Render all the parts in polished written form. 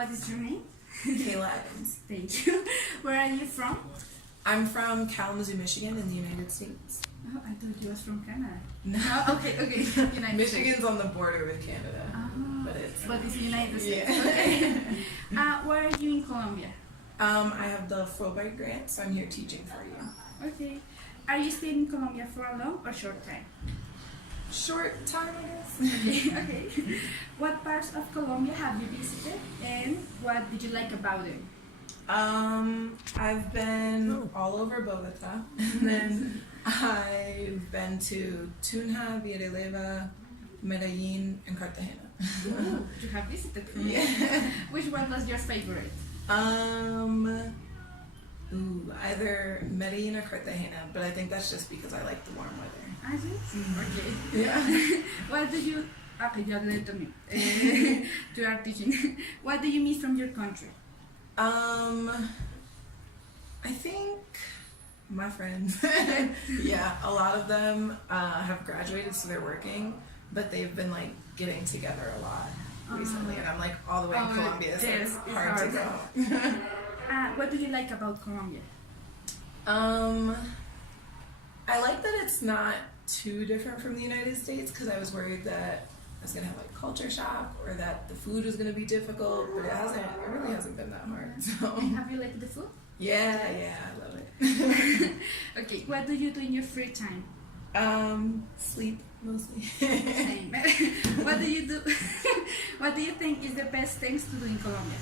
What is your name? Kayla Evans. Thank you. Where are you from? I'm from Kalamazoo, Michigan in the United States. Oh, I thought you was from Canada. No. Oh, okay. United Michigan's States. on the border with Canada. But it's United States. Yeah. Okay. Where are you in Colombia? I have the Fulbright grant, so I'm here teaching for you. Okay. Are you staying in Colombia for a long or short time? Short time, I guess. Okay. What parts of Colombia have you visited and what did you like about it? I've been all over Bogota, and then I've been to Tunja, Villaleva, Medellin, and Cartagena. Ooh, you have visited Colombia. Yeah. Which one was your favorite? Either Medellin or Cartagena, but I think that's just because I like the warm weather. I see. Okay. Yeah. What do you... Okay, you already told me. You are teaching. What do you miss from your country? I think my friends. Yeah, a lot of them have graduated, so they're working, but they've been like getting together a lot recently, and I'm like all the way in Colombia, so it's hard to go. What do you like about Colombia? I like that it's not too different from the United States, because I was worried that I was gonna have like culture shock or that the food was gonna be difficult, but it hasn't. It really hasn't been that hard. So. Have you liked the food? Yeah, I love it. Okay, what do you do in your free time? Sleep mostly. Same. What do you do? What do you think is the best things to do in Colombia?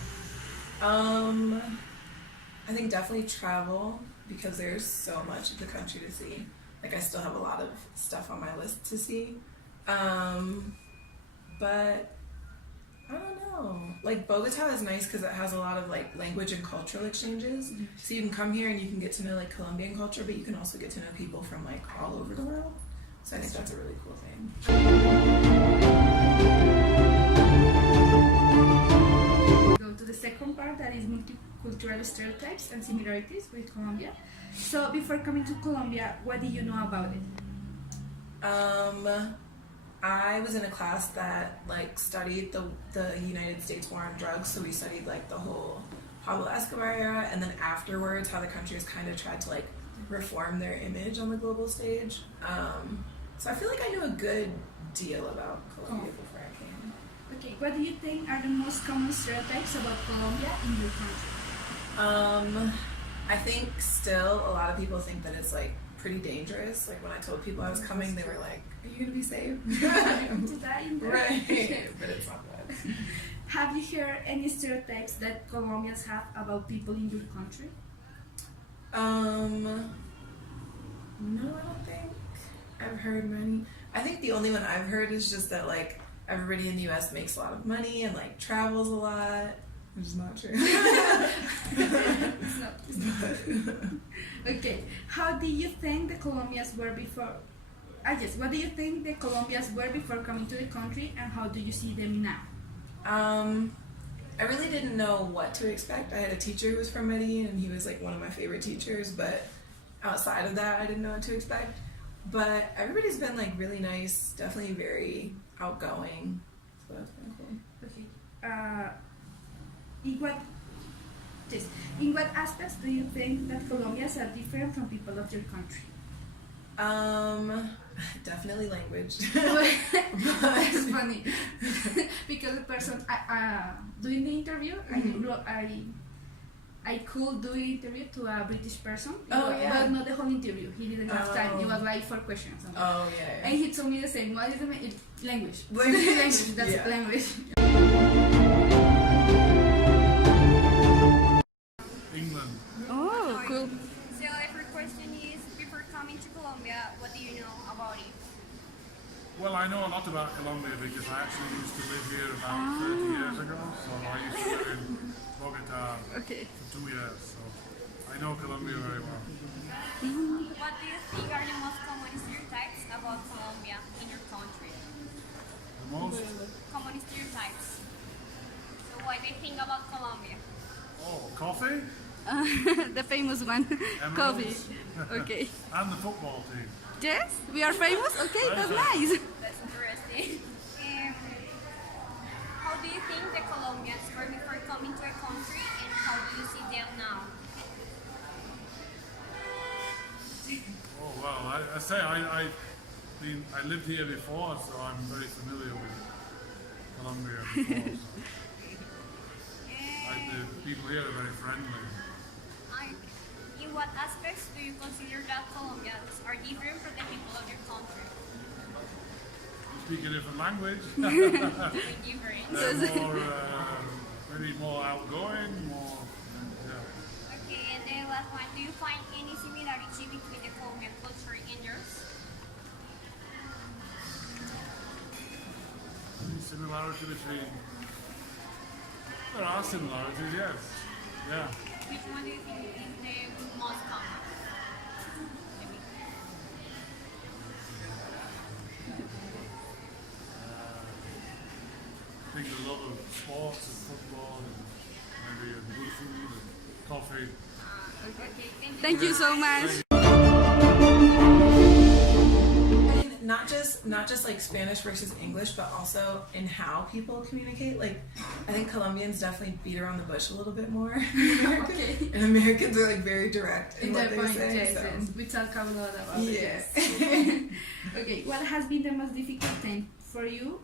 I think definitely travel, because there's so much of the country to see. Like I still have a lot of stuff on my list to see. But I don't know. Like Bogota is nice because it has a lot of like language and cultural exchanges. Mm-hmm. So you can come here and you can get to know like Colombian culture, but you can also get to know people from like all over the world. So I think that's a really cool thing. We go to the second part, that is multicultural stereotypes and similarities with Colombia. So before coming to Colombia, what did you know about it? I was in a class that like studied the United States war on drugs, so we studied like the whole Pablo Escobar era, and then afterwards how the country has kind of tried to like reform their image on the global stage. So I feel like I knew a good deal about Colombia before I came. Okay, what do you think are the most common stereotypes about Colombia in your country? I think still a lot of people think that it's like pretty dangerous. Like when I told people I was coming, they were like, "Are you gonna be safe?" To die in there. Right, but it's not that. Have you heard any stereotypes that Colombians have about people in your country? No, I don't think I've heard many. I think the only one I've heard is just that like everybody in the US makes a lot of money and like travels a lot, which is not true. It's not. Okay, how do you think the Colombians were before? Yes, what do you think the Colombians were before coming to the country, and how do you see them now? I really didn't know what to expect. I had a teacher who was from Medellin, and he was like one of my favorite teachers, but outside of that, I didn't know what to expect. But everybody's been like really nice, definitely very outgoing, so that's kind of cool. Okay. In what aspects do you think that Colombians are different from people of your country? Definitely language. That's funny. Because the person doing the interview, I could do the interview to a British person. But not the whole interview. He didn't have time. It was like 4 questions. Yeah. And he told me the same. What is the language? Language. That's language. England. Oh, cool. So the first question is, before coming to Colombia, what do you know about it? Well, I know a lot about Colombia because I actually used to live here about 30 years ago. So I used to live in Bogota for 2 years. So I know Colombia very well. What do you think are the most common stereotypes about Colombia in your country? The most? Common stereotypes. So what do you think about Colombia? Oh, coffee? The famous one. Coffee. Emeralds. Okay. And the football team. Yes, we are famous. Okay, that's nice. That's interesting. How do you think the Colombians were before coming I say, I lived here before, so I'm very familiar with Colombia before. So. The people here are very friendly. In what aspects do you consider that Colombians are different from the people of your country? Speak a different language. Different. They're more, maybe more outgoing, more, yeah. Okay, and the last one, do you find any similarity between the Colombian culture and yours? Any similarity between... There are similarities, yes. Yeah. Which one do you think is the most common? I think a lot of sports and football and maybe good food and coffee. Okay, Thank you so much. Not just like Spanish versus English, but also in how people communicate. Like, I think Colombians definitely beat around the bush a little bit more than Americans. Okay. And Americans are like very direct in what they point, say. yes, So. yes. We talk a lot about Yeah. it. Yes. Okay, what has been the most difficult thing for you?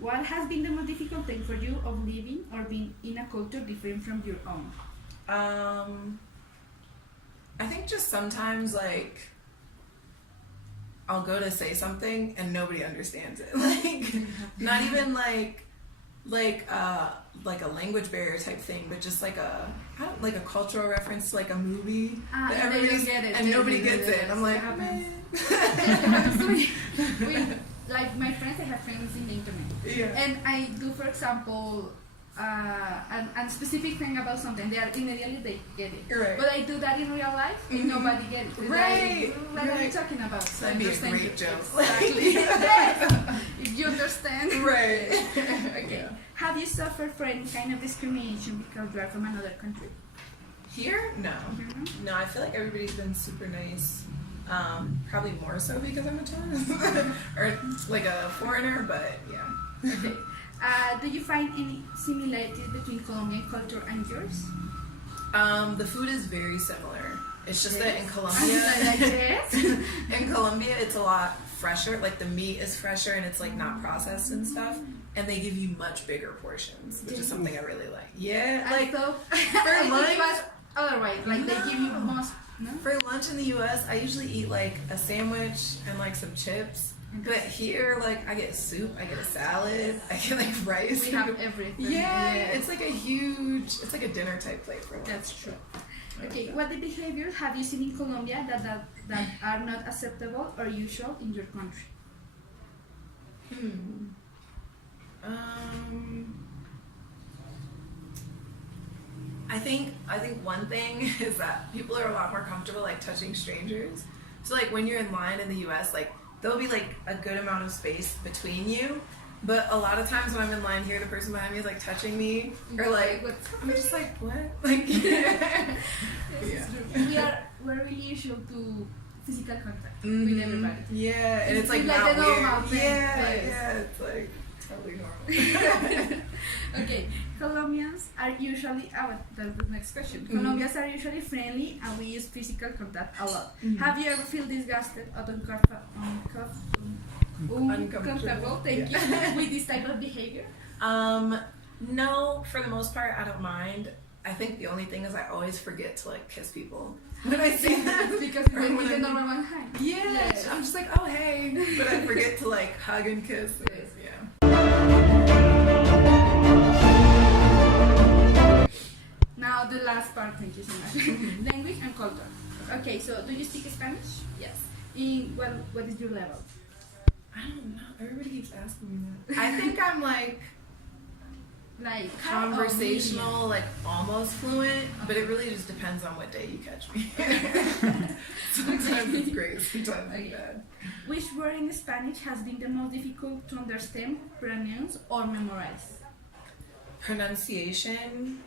What has been the most difficult thing for you of living or being in a culture different from your own? I think just sometimes like I'll go to say something and nobody understands it. Like not even like a language barrier type thing, but just like a cultural reference to like a movie that and everybody get it. and nobody gets it. I'm like, happens. Like my friends, I have friends in the internet, yeah. and I do, for example, a specific thing about something. They are immediately they get it. Right. But I do that in real life, and nobody gets it. It's Right. Like, what are you talking about? So That'd be a understand great you. joke. Exactly. Yes. If you understand. Right. Okay. Have you suffered for any kind of discrimination because you are from another country? Here? No. Mhm. No, I feel like everybody's been super nice. Probably more so because I'm a tourist or like a foreigner, but yeah. Okay. Do you find any similarities between Colombian culture and yours? The food is very similar. It's just that in I Colombia, like yes. in Colombia, it's a lot fresher. Like the meat is fresher and it's like not processed and stuff. And they give you much bigger portions, which is something I really like. Yeah, like so, for lunch. It was otherwise. Like they give you most. No? For lunch in the U.S., I usually eat like a sandwich and like some chips. But here, like I get soup, I get a salad, I get like rice. We have everything. Yeah, Yes. it's like it's like a dinner type plate for lunch. That's true. Okay, what the behaviors have you seen in Colombia that are not acceptable or usual in your country? I think one thing is that people are a lot more comfortable like touching strangers. So like when you're in line in the US, like there'll be like a good amount of space between you. But a lot of times when I'm in line here, the person behind me is like touching me or like I'm just like what? Like yeah. We're really usual to physical contact with everybody. Yeah, and it's like It's not like the weird. normal thing. Yeah, Yes. yeah, it's like totally normal. Okay, Colombians are usually, that's the next question. Colombians are usually friendly and we use physical contact a lot. Have you ever feel disgusted or uncomfortable, thank you, with this type of behavior? No, for the most part, I don't mind. I think the only thing is I always forget to like kiss people when I see them. Because Or it's when a I'm- normal one hi. Yeah, Yes. I'm just like, oh hey, but I forget to like hug and kiss. Yes. Yeah. Now the last part, thank you so much. Language and culture. Okay, so do you speak Spanish? Yes. In what is your level? I don't know. Everybody keeps asking me that. I think I'm like Like conversational, like almost fluent, but it really just depends on what day you catch me. Sometimes it's great, sometimes it's bad. Which word in Spanish has been the most difficult to understand, pronounce, or memorize? Pronunciation,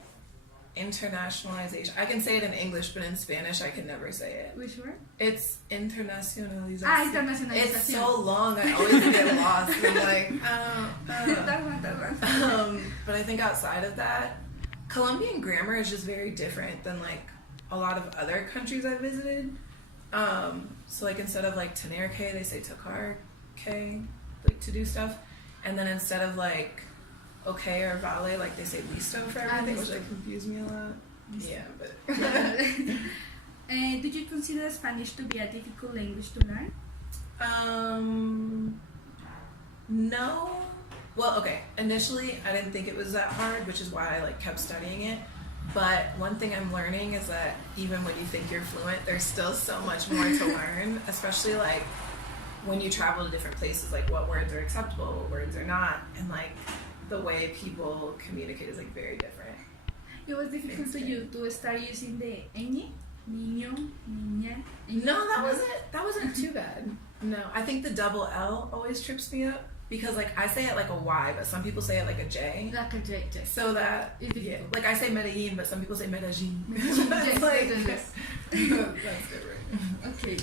internationalization. I can say it in English, but in Spanish I can never say it. Which word? It's internacionalización. Internationalización. It's so long, I always get lost. I'm like, That one. But I think outside of that, Colombian grammar is just very different than like a lot of other countries I visited. So like instead of like tener que, they say tocar que, like to do stuff. And then instead of like okay or vale, like they say listo for everything, which like confused me a lot. Yeah, but do you consider Spanish to be a difficult language to learn? No. Well, okay. Initially, I didn't think it was that hard, which is why I like kept studying it. But one thing I'm learning is that even when you think you're fluent, there's still so much more to learn, especially like when you travel to different places, like what words are acceptable, what words are not, and like the way people communicate is like very different. It was difficult to you to start using the ñ, niño, niña. No, that wasn't too bad. No, I think the double L always trips me up because like I say it like a Y, but some people say it like a J. Like a J. So that yeah, like I say Medellin, but some people say Medellin. Yes, like, yes. That's different. Okay.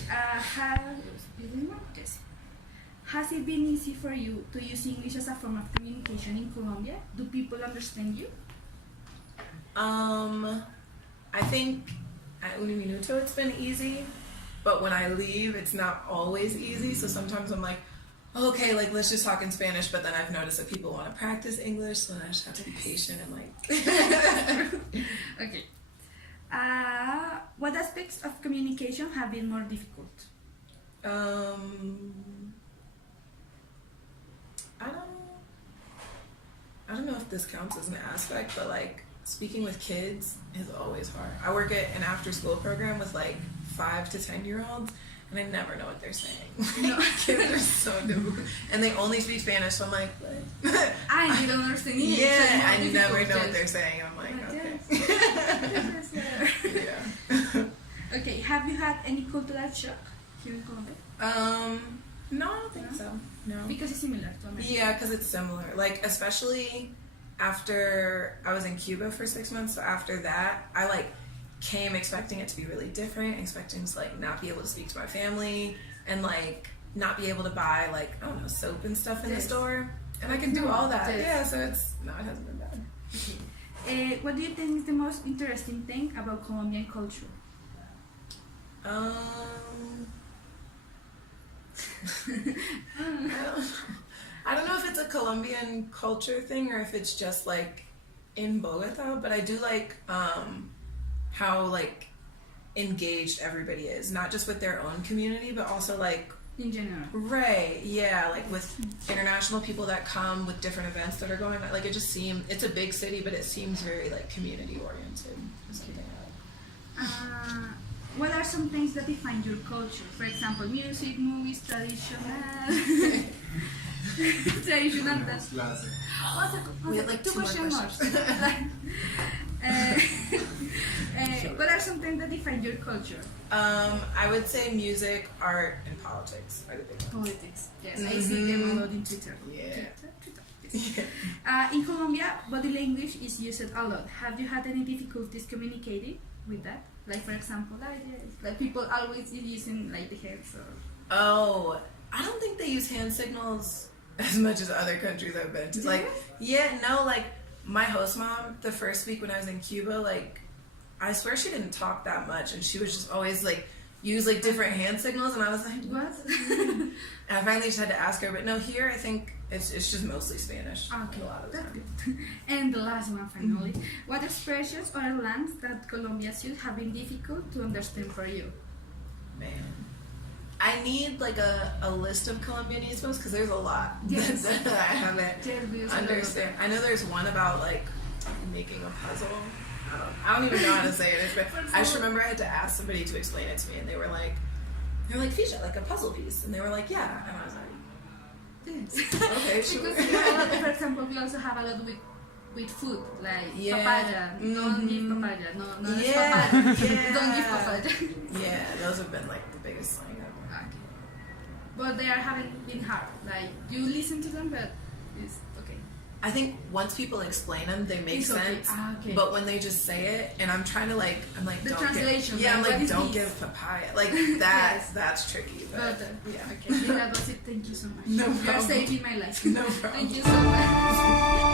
Has it been easy for you to use English as a form of communication in Colombia? Do people understand you? I think at Un Minuto it's been easy, but when I leave it's not always easy. So sometimes I'm like, okay, like let's just talk in Spanish, but then I've noticed that people want to practice English, so I just have to be patient and like. Okay. What aspects of communication have been more difficult? I don't know if this counts as an aspect, but like speaking with kids is always hard. I work at an after-school program with like 5 to 10-year-olds, and I never know what they're saying. No. Kids are so difficult, and they only speak Spanish. So I'm like, what? I don't understand English. Yeah, I never know what they're saying, and I'm like, okay. Yes. Yeah. Okay. Have you had any cultural shock here in Colombia? No, I don't think so. No. Because it's similar to America. Yeah, because it's similar. Like, especially after I was in Cuba for 6 months, so after that, I, like, came expecting it to be really different, expecting to, like, not be able to speak to my family, and, like, not be able to buy, like, I don't know, soap and stuff in the store. And I can do all that. Yeah, so it hasn't been bad. Okay. What do you think is the most interesting thing about Colombian culture? I don't know if it's a Colombian culture thing or if it's just like in Bogota, but I do like how like engaged everybody is, not just with their own community, but also like in general. Right, yeah, like with international people that come with different events that are going on. Like it just seems, it's a big city, but it seems very like community oriented. What are some things that define your culture? For example, music, movies, traditional dance. We had like 2 questions more. What are some things that define your culture? I would say music, art, and politics are the big ones. Politics, yes. I see them a lot in Twitter. Yeah. Yes. In Colombia, body language is used a lot. Have you had any difficulties communicating with that? Like, for example, like people always using like the hands or... Oh, I don't think they use hand signals as much as other countries I've been to. Do like, yeah, no, like my host mom, the first week when I was in Cuba, like I swear she didn't talk that much, and she was just always like use like different hand signals, and I was like, what? And I finally just had to ask her, but no, here I think it's just mostly Spanish. Okay, a lot of that's time. good. And the last one, finally, what expressions or lands that Colombians use have been difficult to understand for you? Man, I need like a list of Colombianismos because there's a lot that I haven't understand. I know there's one about like making a puzzle. I don't even know how to say it. I just remember I had to ask somebody to explain it to me, and they were like, "Fisha, like a puzzle piece," and they were like, "Yeah," and I was like, yes. "Okay, sure." Because we have a lot, for example, we also have a lot with food, like papaya. Don't give papaya. No, papaya. Don't give papaya. Yeah, those have been like the biggest thing ever. Okay. But they haven't been hard. Like you listen to them, but it's okay. I think once people explain them, they make sense. Okay. But when they just say it, and I'm trying to like, I'm like, the don't translation. Give, yeah, I'm like, don't this? give papaya. Like that. Yes. That's tricky. But yeah. Okay. That was it. Thank you so much. No problem. You're saving my life. No problem. Thank you so much.